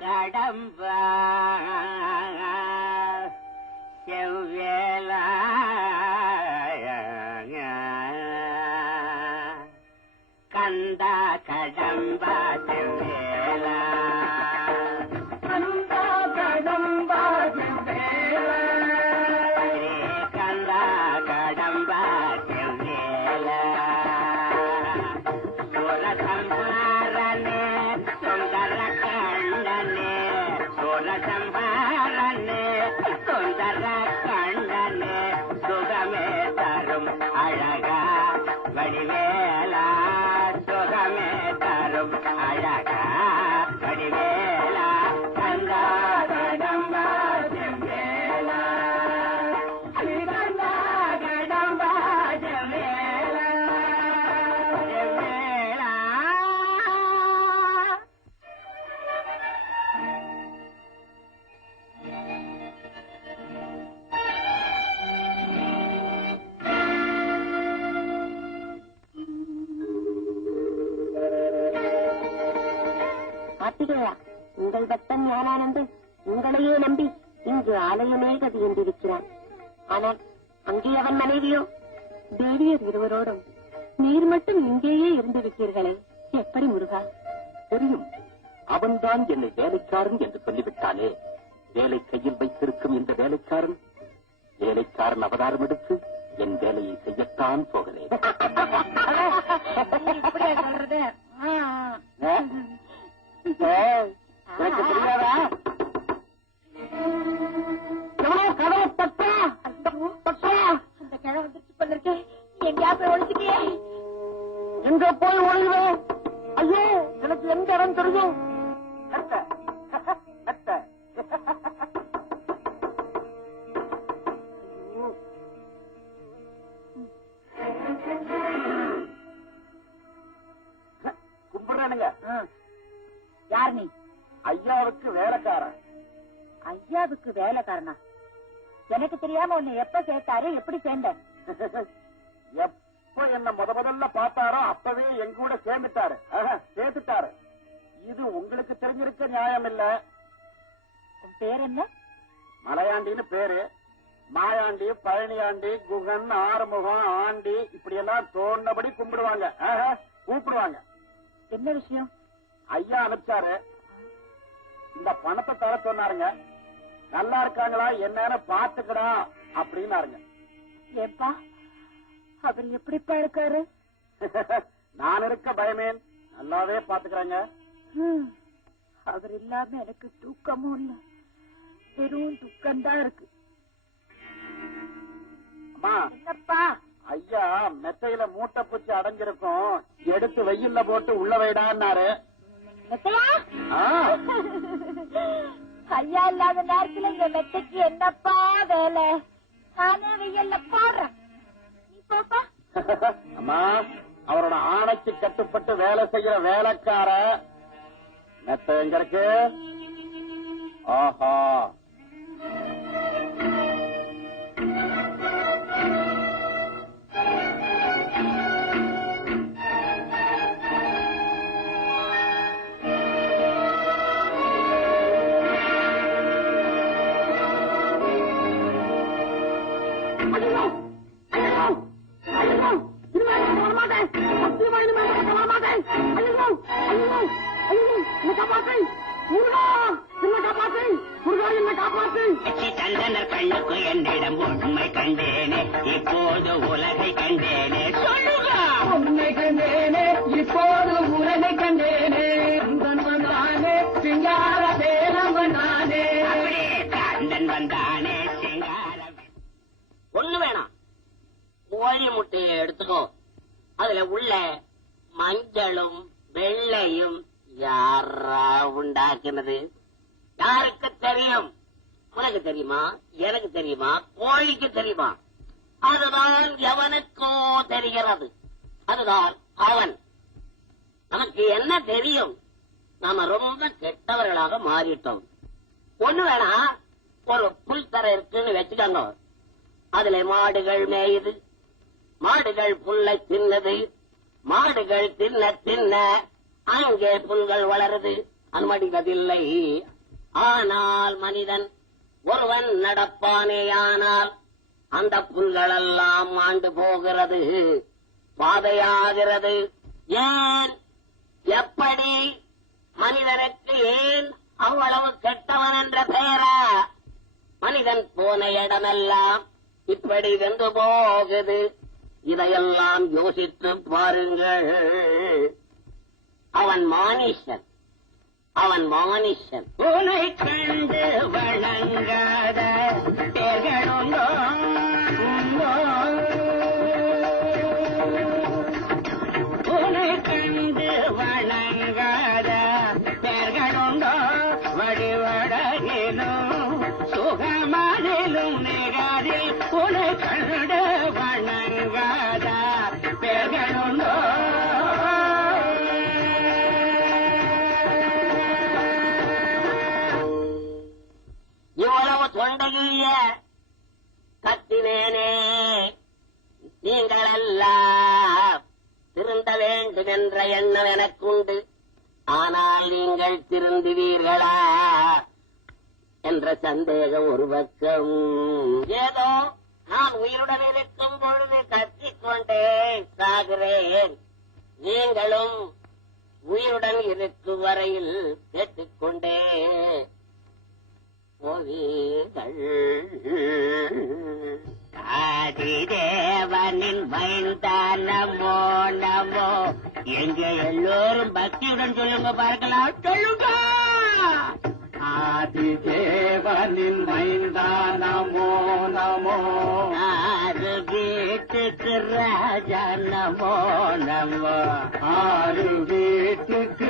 கடம்பா செவ்வேலா கந்தா கடம்பா செவ்வேலா கந்தா கடம்பா செவ்வேலா கந்தா கடம்பா செவ்வேலா சூரசம்ஹாரனே சுந்தர கண்ணனே சூரசம்ஹாரனே சுந்தர கண்ணனே சுகமே தரும் அழகா வடிவேலா சுகமே தரும் அழகா வடிவேலா கந்தா கடம்பா செவ்வேலா கந்தா கடம்பா செவ்வேலா செவ்வேலா. கார்த்திகேயா, உங்கள் பக்தன் ஞானானந்து உங்களையே நம்பி இங்கு ஆலயமே கதியிருக்கிறான். ஆனால் அங்கே அவன் மனைவியோ தேவியர் இருவரோடும் நீர் மட்டும் இங்கேயே இருந்திருக்கிறீர்களே, எப்படி முருகா? தெரியும், அவன்தான் என்னை வேலைக்காரன் என்று சொல்லிவிட்டானே. வேலை கையில் வைத்திருக்கும் இந்த வேலைக்காரன் அவதாரம் எடுத்து என் வேலையை செய்யத்தான் போகிறேன். சொல்றது எனக்கு தெரியாதா? கதவை தட்டா அந்த கிழமை வந்துருச்சு பண்ணிருக்கே, எங்கேயா போய் ஒழிச்சுட்டியே? எங்க போய் ஒழுங்குவேன்? ஐயோ, எனக்கு எந்த இடம் தெரியும்? கும்பிடுறானுங்க. யார் நீ? ஐயாவுக்கு வேலைக்காரன். ஐயாவுக்கு வேலைக்காரனா? எனக்கு தெரியாம உன்னை எப்ப சேர்த்தாரு, எப்படி சேர்ந்த? எப்ப என்ன முதல்ல பார்த்தாரோ அப்பவே எங்க கூட சேர்த்துட்டாரு. இது உங்களுக்கு தெரிஞ்சிருக்க நியாயம் இல்ல. உன் பேர் என்ன? மலையாண்டின்னு பேரு. மாயாண்டி, பழனியாண்டி, குகன், ஆறுமுகம், ஆண்டி இப்படி எல்லாம் தோண்டபடி கும்பிடுவாங்க, கூப்பிடுவாங்க. என்ன விஷயம்? ஐயா அனுப்பிச்சாரு. இந்த பணத்தை தர சொன்னாருங்க. நல்லா இருக்காங்களா என்னன்னு பாத்துக்கடா அப்படின்னாருங்க. ஏப்பா, அவர் எப்படிப்பா இருக்காரு? நான் இருக்க பயமேன், நல்லாவே பாத்துக்கிறாங்க. அவர் இல்லாம எனக்கு தூக்கமும் இல்ல, வெறும் துக்கம்தான் இருக்கு. அம்மா, என்னப்பா? ஐயா மெத்தையில மூட்டை பூச்சி அடைஞ்சிருக்கும், எடுத்து வெயில்ல போட்டு உள்ள வைடான்னாரு. ஐயா இல்லாத நேரத்துல இந்த மெத்தைக்கு என்னப்பா வேலை? நானே வெயில்ல போடுறேன், நீ போப்பா. அம்மா, அவரோட ஆணைக்கு கட்டுப்பட்டு வேலை செய்யற வேலைக்கார மெத்த எங்க இருக்கு? ஆஹா, தந்தனர் கண்ணுக்கு என்னிடம் உண்மை கண்டேனே, இப்போது உலகை கண்டேனே. சொல்லுங்க. உண்மை கண்டேனே, இப்போது உலகை கண்டேனே. வந்தானே சிங்கார வேலம் வந்தானே. அப்படியே கந்தன் வந்தானே சிங்கார. ஒண்ணு வேணாம், கோழி முட்டையை எடுத்துக்கோ. அதுல உள்ள மஞ்சளும் வெள்ளையும் யாரா உண்டாக்குனது? யாருக்கு தெரியும்? உனக்கு தெரியுமா? எனக்கு தெரியுமா? கோழிக்கு தெரியுமா? அதுதான் எவனுக்கோ தெரிகிறது. அதுதான் அவன். நமக்கு என்ன தெரியும்? நாம ரொம்ப கெட்டவர்களாக மாறிட்டோம். ஒண்ணு வேணா, ஒரு புல் தரை இருக்குன்னு வச்சுக்காங்க. அதுல மாடுகள் மேயுது. மாடுகள் புல்லை தின்னது. மாடுகள் தின்ன தின்ன அங்கே புல்கள் வளருது, அனுமதிப்பதில்லை. ஆனால் மனிதன் ஒருவன் நடப்பானேயானால் அந்த புல்களெல்லாம் ஆண்டு போகிறது, பாதையாகிறது. ஏன், எப்படி? மனிதனுக்கு ஏன் அவ்வளவு கெட்டவன் என்ற பெயரா? மனிதன் போன இடமெல்லாம் இப்படி வெந்து போகுது. இதையெல்லாம் யோசித்து பாருங்கள். அவன் மானிஷன், அவன் மானிஷன். உன்னை கண்டு வணங்காத பேர்களுண்டோ? உன்னை கண்டு வணங்காத பேர்களுண்டோ? வடிவடகிலும் சுகமதிலும் நிகரில் உன்னை கண்டு வணங்காத பேர்களுண்டோ? இவ்வளவு தொண்டைய கத்தினேனே, நீங்களெல்லாம் திருந்த வேண்டும் என்ற எண்ணம் எனக்குண்டு. ஆனால் நீங்கள் திருந்துவீர்களா என்ற சந்தேகம் ஒரு பக்கம். ஏதோ நான் உயிருடன் இருக்கும் பொழுது கத்திக்கொண்டே சாகிறேன். நீங்களும் உயிருடன் இருக்கும் வரையில் கேட்டுக்கொண்டே ஆதிதேவனின் மைந்தானமோ நமோ. எங்க எல்லோரும் பக்தியுடன் சொல்லுங்க பார்க்கலாம். சொல்லுங்க. ஆதிதேவனின் மைந்தானமோ நமோ. ஆறு வீட்டுக்கு ராஜா நமோ நமோ. ஆறு வீட்டுக்கு